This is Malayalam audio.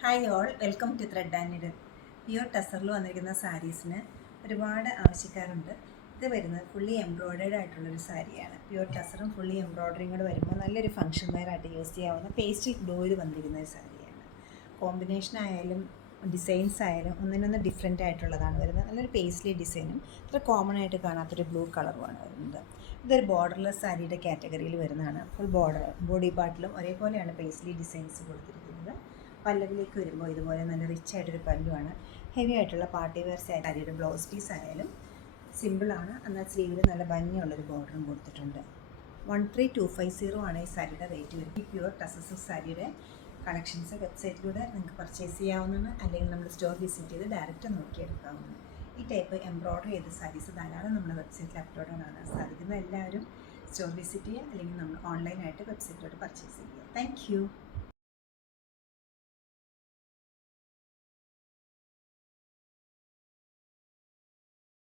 Hi all, welcome to thread and needle. Pure ടസറിൽ വന്നിരിക്കുന്ന സാരീസിന് ഒരുപാട് ആവശ്യക്കാരുണ്ട്. ഇത് വരുന്നത് ഫുള്ളി എംബ്രോയ്ഡേഡ് ആയിട്ടുള്ളൊരു സാരിയാണ്. പ്യുവർ ടസറും ഫുള്ളി എംബ്രോയ്ഡറിയും കൂടെ വരുമ്പോൾ നല്ലൊരു ഫംഗ്ഷൻ വെയർ ആയിട്ട് യൂസ് ചെയ്യാവുന്ന പേസ്റ്റൽ ഗ്ലോയിൽ വന്നിരിക്കുന്ന ഒരു സാരിയാണ്. കോമ്പിനേഷൻ ആയാലും ഡിസൈൻസ് ആയാലും ഒന്നിനൊന്ന് ഡിഫറെൻ്റ് ആയിട്ടുള്ളതാണ് വരുന്നത്. നല്ലൊരു പേസ്ലി ഡിസൈനും ഇത്ര കോമൺ ആയിട്ട് കാണാത്തൊരു ബ്ലൂ കളറുമാണ് വരുന്നത്. ഇതൊരു ബോർഡർലെസ് സാരിയുടെ കാറ്റഗറിയിൽ വരുന്നതാണ്. ഫുൾ ബോഡി പാർട്ടിലും ഒരേപോലെയാണ് പേസ്ലി ഡിസൈൻസ് കൊടുത്തിരിക്കുന്നത്. പല്ലവിലേക്ക് വരുമ്പോൾ ഇതുപോലെ നല്ല റിച്ച് ആയിട്ടൊരു പല്ലുവാണ്. ഹെവി ആയിട്ടുള്ള പാർട്ടി വെയർ സാരിയുടെ ബ്ലൗസ് പീസ് ആയാലും സിമ്പിളാണ്. എന്നാൽ സ്ലീവിൽ നല്ല ഭംഗിയുള്ളൊരു ബോർഡറും കൊടുത്തിട്ടുണ്ട്. 13250 ആണ് ഈ സാരിയുടെ റേറ്റ് വരുന്നത്. ഈ പ്യുവർ ടസസ് സാരിയുടെ കളക്ഷൻസ് വെബ്സൈറ്റിലൂടെ നിങ്ങൾക്ക് പർച്ചേസ് ചെയ്യാവുന്നതാണ്, അല്ലെങ്കിൽ നമ്മൾ സ്റ്റോർ വിസിറ്റ് ചെയ്ത് ഡയറക്റ്റ് നോക്കിയെടുക്കാവുന്നതാണ്. ഈ ടൈപ്പ് എംബ്രോയ്ഡറി ചെയ്ത സാരീസ് ധാരാളം നമ്മുടെ വെബ്സൈറ്റിൽ അപ്ലോഡ് കാണാൻ സാധിക്കുന്ന എല്ലാവരും സ്റ്റോർ വിസിറ്റ് ചെയ്യുക, അല്ലെങ്കിൽ നമ്മൾ ഓൺലൈനായിട്ട് വെബ്സൈറ്റിലൂടെ പർച്ചേസ് ചെയ്യുക. താങ്ക്